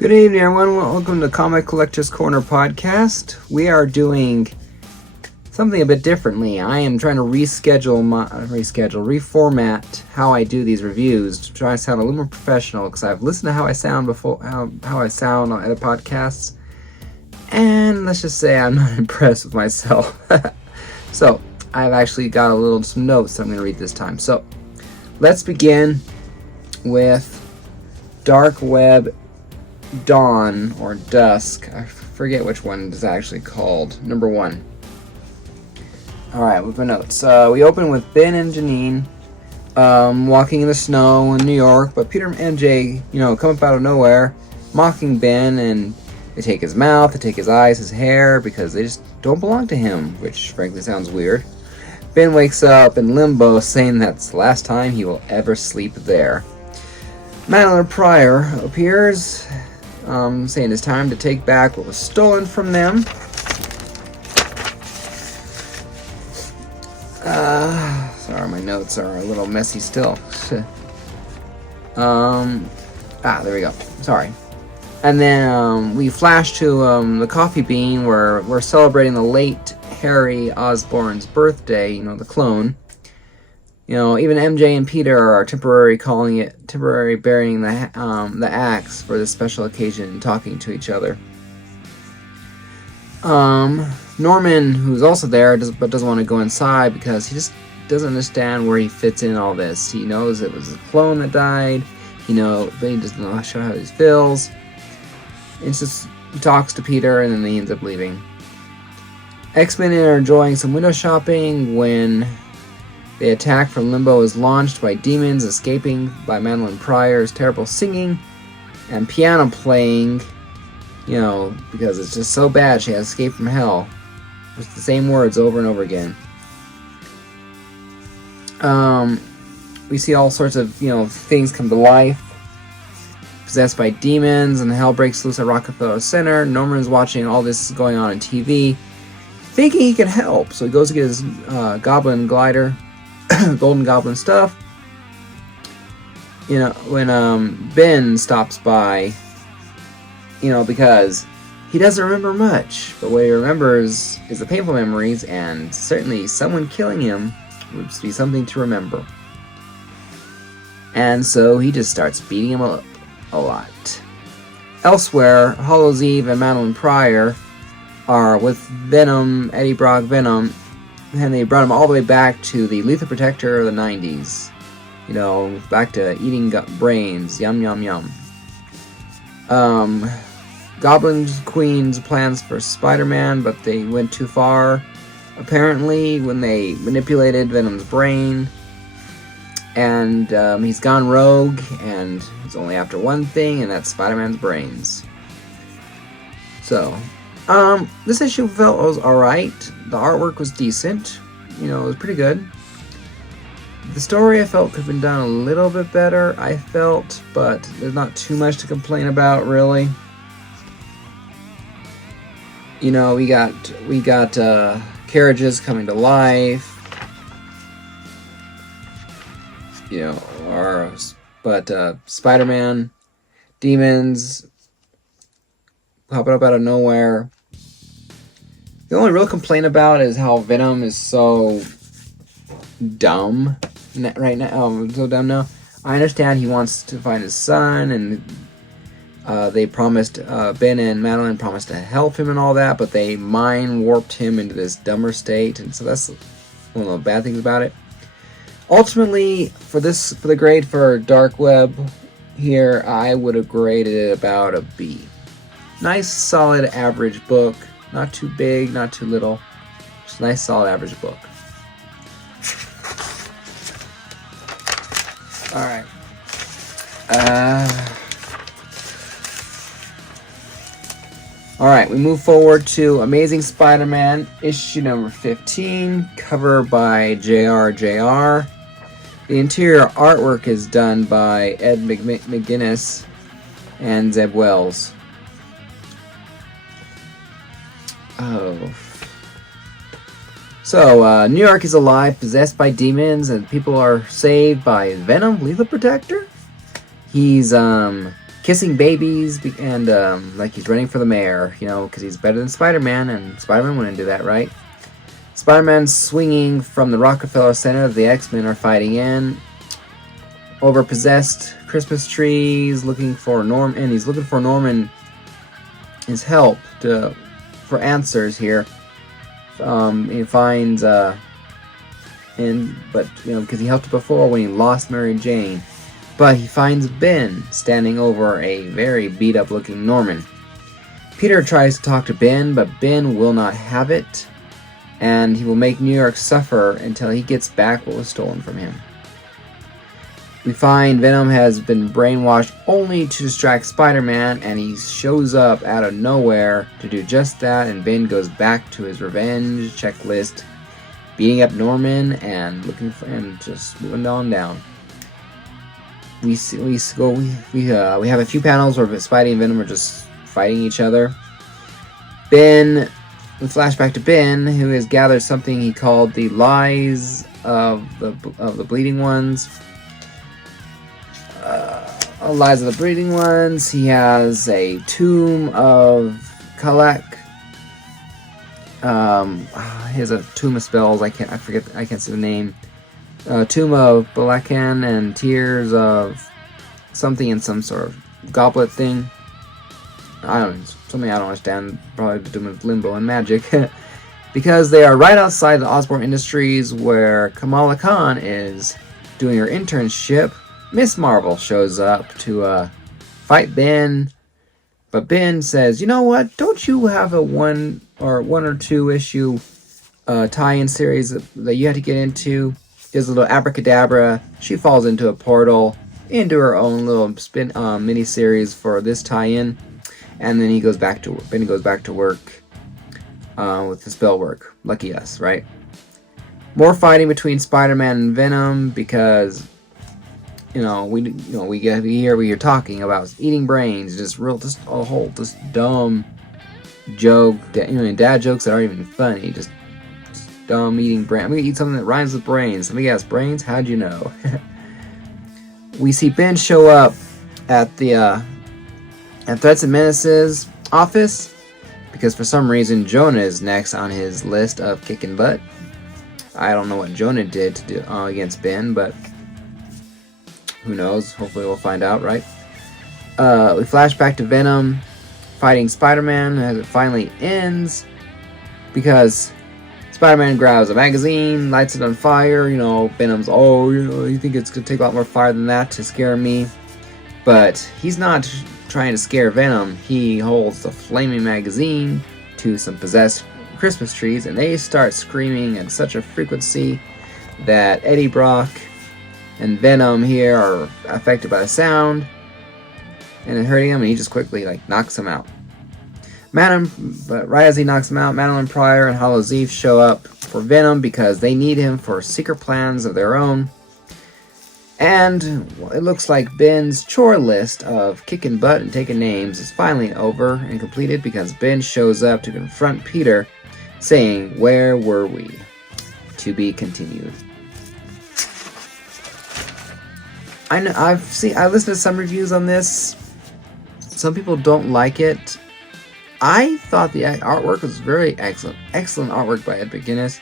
Good evening, everyone. Welcome to Comic Collectors Corner podcast. We are doing something a bit differently. I am trying to reformat how I do these reviews to try to sound a little more professional, because I've listened to how I sound before, how I sound on other podcasts, and let's just say I'm not impressed with myself. So I've actually got some notes that I'm going to read this time. So let's begin with Dark Web Dawn or Dusk. I forget which one is actually called. Number 1. Alright, with my notes. We open with Ben and Janine walking in the snow in New York, but Peter and MJ, come up out of nowhere, mocking Ben, and they take his mouth, they take his eyes, his hair, because they just don't belong to him, which frankly sounds weird. Ben wakes up in limbo, saying that's the last time he will ever sleep there. Madeline Pryor appears, saying it's time to take back what was stolen from them. Sorry, my notes are a little messy still. There we go. Sorry. And then we flash to the Coffee Bean, where we're celebrating the late Harry Osborn's birthday, the clone. Even MJ and Peter are temporarily burying the axe for this special occasion and talking to each other. Norman, who's also there, but doesn't want to go inside because he just doesn't understand where he fits in all this. He knows it was a clone that died, but he doesn't know how he feels. It's just, he talks to Peter and then he ends up leaving. X-Men are enjoying some window shopping when the attack from Limbo is launched by demons escaping by Madeline Pryor's terrible singing and piano playing, because it's just so bad she has escaped from hell. With the same words over and over again. We see all sorts of, things come to life. Possessed by demons, and hell breaks loose at Rockefeller Center. Norman's watching all this going on TV, thinking he can help. So he goes to get his goblin glider, golden goblin stuff. When Ben stops by, because he doesn't remember much, but what he remembers is the painful memories, and certainly someone killing him would be something to remember. And so he just starts beating him up a lot. Elsewhere, Hallows Eve and Madeline Pryor are with Venom, Eddie Brock Venom, and they brought him all the way back to the Lethal Protector of the 90s. Back to eating brains. Yum, yum, yum. Goblin Queen's plans for Spider-Man, but they went too far, apparently, when they manipulated Venom's brain. And he's gone rogue, and he's only after one thing, and that's Spider-Man's brains. So, this issue felt was alright. The artwork was decent. It was pretty good. The story I felt could have been done a little bit better, but there's not too much to complain about, really. We got carriages coming to life. Spider-Man, demons popping up out of nowhere. The only real complaint about is how Venom is so dumb right now. So dumb now. I understand he wants to find his son, and they promised, Ben and Madeline promised to help him and all that, but they mind warped him into this dumber state, and so that's one of the bad things about it. Ultimately, for the grade for Dark Web here, I would have graded it about a B. Nice, solid, average book. Not too big, not too little. Just a nice, solid, average book. Alright. Alright, we move forward to Amazing Spider-Man, issue number 15, cover by JR. The interior artwork is done by Ed McGuinness and Zeb Wells. So, New York is alive, possessed by demons, and people are saved by Venom, Lethal Protector. He's kissing babies, and like he's running for the mayor, because he's better than Spider-Man, and Spider-Man wouldn't do that, right? Spider-Man swinging from the Rockefeller Center. The X-Men are fighting in. Over possessed Christmas trees, looking for and he's looking for Norman, his help for answers here. He finds because he helped before when he lost Mary Jane. But he finds Ben standing over a very beat-up looking Norman. Peter tries to talk to Ben, but Ben will not have it, and he will make New York suffer until he gets back what was stolen from him. We find Venom has been brainwashed only to distract Spider-Man, and he shows up out of nowhere to do just that, and Ben goes back to his revenge checklist, beating up Norman and just moving on down. We have a few panels where Spidey and Venom are just fighting each other. We flash back to Ben, who has gathered something he called the lies of the bleeding ones. Lies of the bleeding ones. He has a tomb of Kalak. He has a tomb of spells. I can't see the name. Tomb of Balakan and tears of something in some sort of goblet thing. Something I don't understand. Probably to do with limbo and magic. Because they are right outside the Osborn Industries where Kamala Khan is doing her internship. Miss Marvel shows up to fight Ben, but Ben says, "You know what? Don't you have a one or two issue tie-in series that you had to get into?" There's a little abracadabra. She falls into a portal into her own little spin mini series for this tie-in, and then Ben goes back to work with the spell work. Lucky us, right? More fighting between Spider-Man and Venom because we hear talking about eating brains, just dumb joke, dad jokes that aren't even funny, just dumb eating brain. I'm gonna eat something that rhymes with brains. Somebody has brains? How'd you know? We see Ben show up at Threats and Menaces office because for some reason Jonah is next on his list of kicking butt. I don't know what Jonah did to do against Ben, but who knows? Hopefully we'll find out, right? We flash back to Venom fighting Spider-Man as it finally ends because Spider-Man grabs a magazine, lights it on fire. Venom's, you think it's going to take a lot more fire than that to scare me? But he's not trying to scare Venom. He holds the flaming magazine to some possessed Christmas trees, and they start screaming at such a frequency that Eddie Brock and Venom here are affected by the sound, and it hurting him, and he just quickly knocks him out. But right as he knocks him out, Madeline Pryor and Hallows Eve show up for Venom because they need him for secret plans of their own. And it looks like Ben's chore list of kicking butt and taking names is finally over and completed because Ben shows up to confront Peter, saying, "Where were we?" To be continued. I've listened to some reviews on this. Some people don't like it. I thought the artwork was very excellent. Excellent artwork by Ed McGuinness.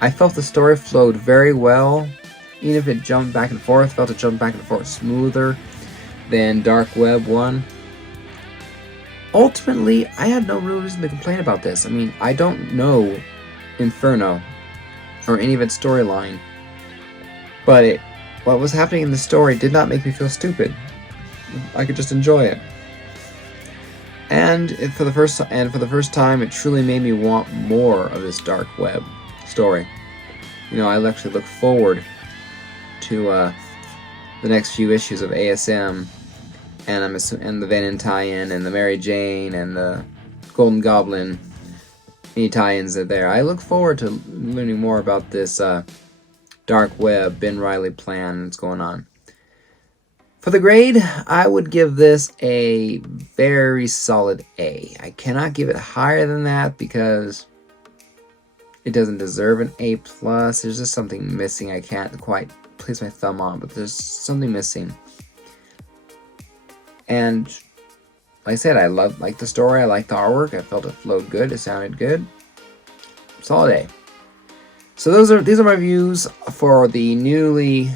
I felt the story flowed very well. Even if it jumped back and forth, felt it jumped back and forth smoother than Dark Web 1. Ultimately, I had no real reason to complain about this. I don't know Inferno or any of its storyline, but what was happening in the story did not make me feel stupid. I could just enjoy it. And for the first time, it truly made me want more of this Dark Web story. I actually look forward to the next few issues of ASM, and the Venom tie-in, and the Mary Jane, and the Golden Goblin. Any tie-ins are there. I look forward to learning more about this Dark Web, Ben Reilly plan that's going on. For the grade, I would give this a very solid A. I cannot give it higher than that because it doesn't deserve an A+. There's just something missing. I can't quite place my thumb on, but there's something missing. And like I said, I liked the story. I liked the artwork. I felt it flowed good. It sounded good. Solid A. So these are my reviews for the newly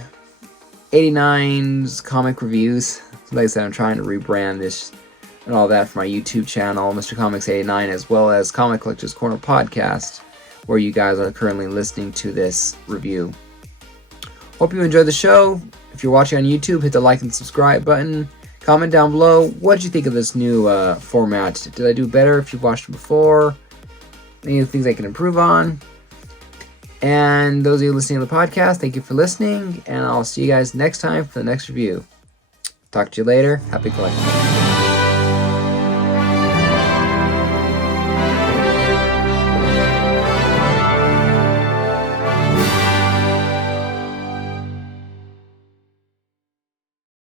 89's comic reviews. Like I said, I'm trying to rebrand this and all that for my YouTube channel, Mr. Comics 89, as well as Comic Collector's Corner podcast, where you guys are currently listening to this review. Hope you enjoyed the show. If you're watching on YouTube, hit the like and subscribe button. Comment down below, what did you think of this new format? Did I do better if you've watched it before? Any things I can improve on? And those of you listening to the podcast, thank you for listening, and I'll see you guys next time for the next review. Talk to you later. Happy collecting.